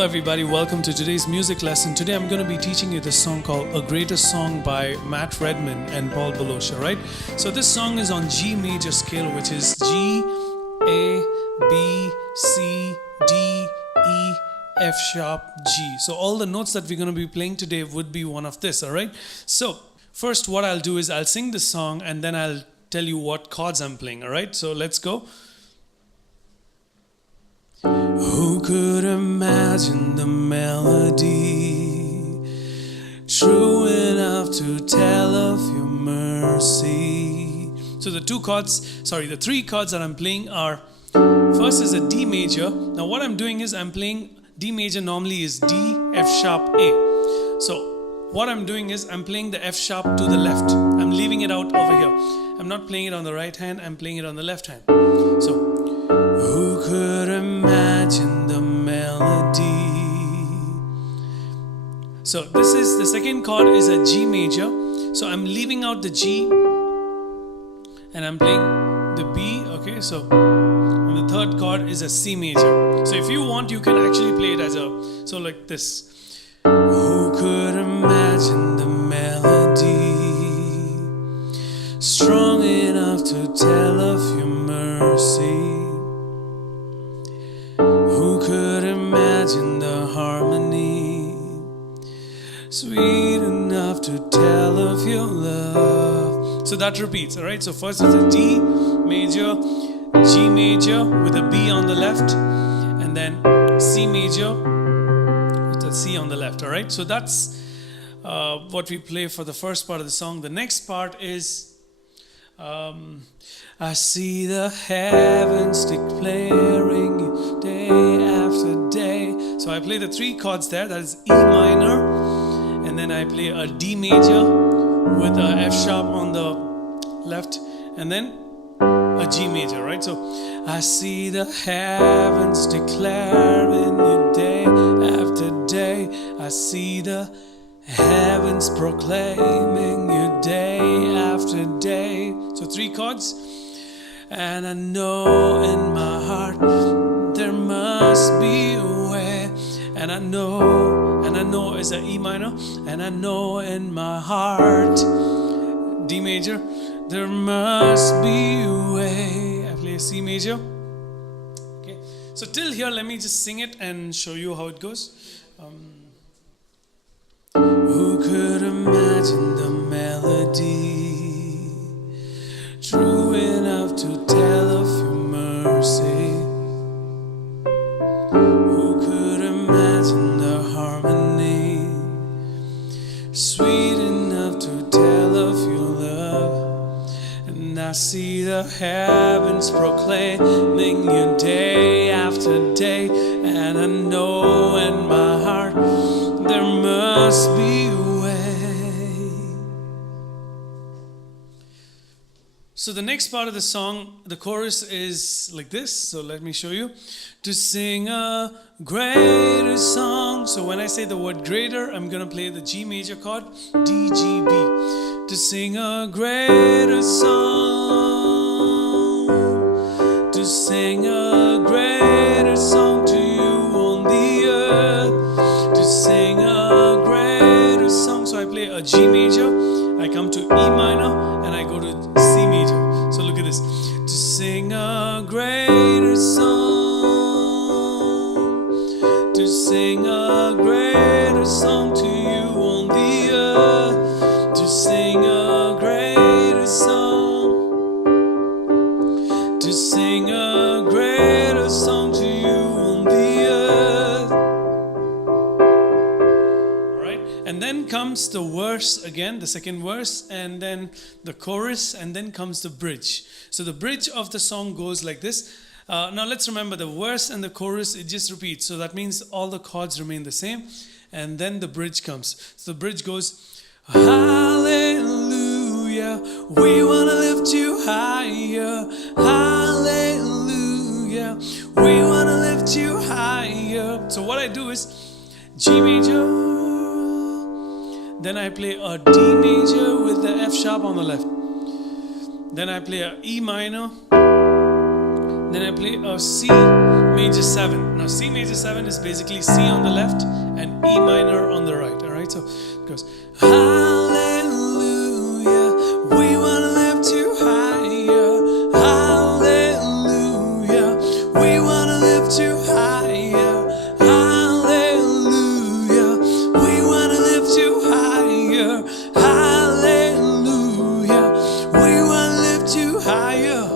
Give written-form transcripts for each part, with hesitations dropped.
Hello everybody, welcome to today's music lesson. Today I'm going to be teaching you this song called A Greater Song by Redman and Baloche, right? So this song is on G major scale, which is G, A, B, C, D, E, F sharp, G. So all the notes that we're going to be playing today would be one of this, alright? So first what I'll do is I'll sing the song and then I'll tell you what chords I'm playing, alright? So let's go. Who could imagine the melody true enough to tell of your mercy? So the three chords that I'm playing are, first is a D major. Now what I'm doing is I'm playing D major normally is D, F sharp, A. So what I'm doing is I'm playing the F sharp to the left. I'm leaving it out over here. I'm not playing it on the right hand, I'm playing it on the left hand. So who could imagine the melody? So this is the second chord is a G major. So I'm leaving out the G and I'm playing the B. Okay, so and the third chord is a C major. So if you want, you can actually play it as so like this. Who could imagine the melody strong enough to tell of your mercy? Who could imagine the harmony sweet enough to tell of your love? So that repeats, alright? So first it's a D major, G major with a B on the left, and then C major with a C on the left, alright? So that's what we play for the first part of the song. The next part is I see the heavens declaring you day after day. So I play the three chords there. That is E minor, and then I play a D major with a F sharp on the left, and then a G major, right? So I see the heavens declaring you day after day. I see the heavens proclaiming you day after day. So three chords. And I know in my heart there must be a way. And I know is an E minor. And I know in my heart, D major, there must be a way. I play a C major. Okay. So till here, let me just sing it and show you how it goes. Who could imagine the melody true enough to tell of your mercy? Who could imagine the harmony sweet enough to tell of your love? And I see the heavens proclaiming you day after day, and I know in my heart there must be a way. So the next part of the song, the chorus is like this. So let me show you. To sing a greater song. So when I say the word greater, I'm going to play the G major chord, D, G, B. To sing a greater song. To sing a greater song to you on the earth. To sing a greater song. So I play a G major, I come to E minor, and I go to C major. So look at this. To sing a greater song. To sing a greater song to you on the earth. To sing a greater song. To sing a greater song to you on the earth. Alright, and then comes the verse again, the second verse, and then the chorus, and then comes the bridge. So the bridge of the song goes like this. Now let's remember the verse and the chorus, it just repeats. So that means all the chords remain the same. And then the bridge comes. So the bridge goes, hallelujah, we want to lift you higher. Hallelujah, we want to lift you higher. So what I do is G major, then I play a D major with the F sharp on the left. Then I play a E minor Then I play a C major 7. Now C major 7 is basically C on the left and E minor on the right. Alright, so it goes hallelujah, we want to lift you higher. Hallelujah, we want to lift you higher. Hallelujah, we want to lift you higher. Hallelujah, we want to lift you higher.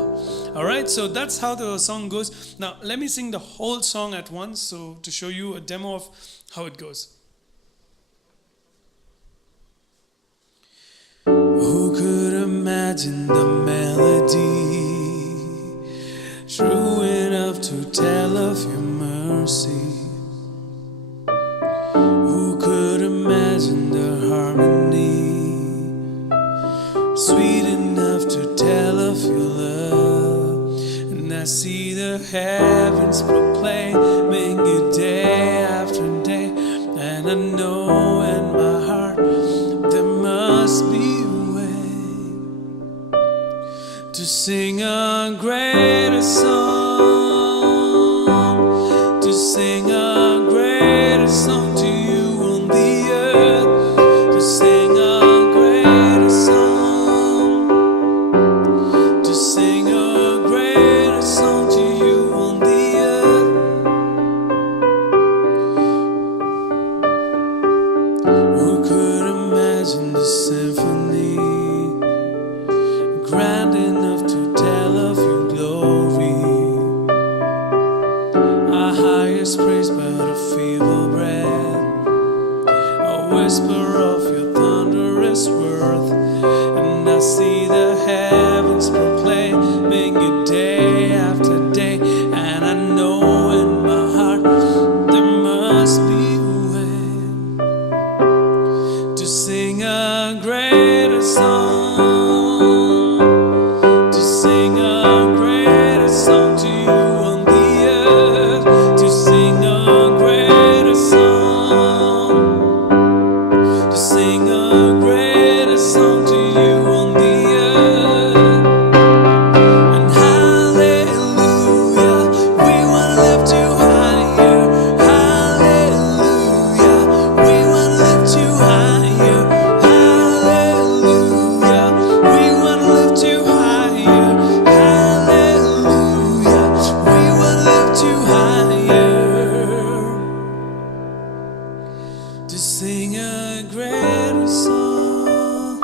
Alright, so that's how the song goes. Now let me sing the whole song at once, so to show you a demo of how it goes. Who could imagine the melody true enough to tell of your mercy? Who could imagine the harmony sweet enough to tell of your love? And I see the heavens proclaiming you day after day, and I know in my heart there must be a way to sing a greater song, to sing a greater song to you on the earth, to sing a greater song, to sing a greater song to you on the earth. Who could imagine the symphony grand enough to tell of your glory? Our highest praise but a feeble breath, a whisper of your thunderous worth. And I see the heavens proclaiming you day after day, and I know in my heart there must be a way to sing a greater song, to sing a greater song to you on the earth, to sing a greater song, to sing a greater song to you on the earth. And hallelujah, we want to lift you higher. Hallelujah, we want to lift you higher. Hallelujah, we want to lift you higher. Hallelujah, we want to lift you higher. To sing a greater song,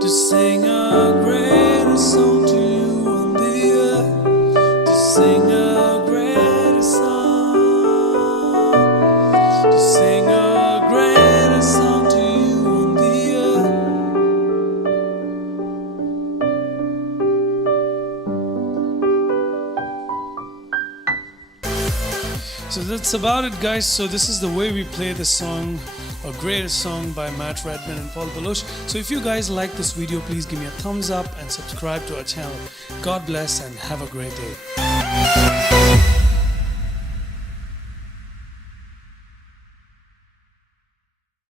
to sing a greater song to you on the earth, to sing a greater song, to sing a greater song to you on the earth. So that's about it, guys. So this is the way we play the song, A Greater Song by Redman and Baloche. So if you guys like this video, please give me a thumbs up and subscribe to our channel. God bless and have a great day.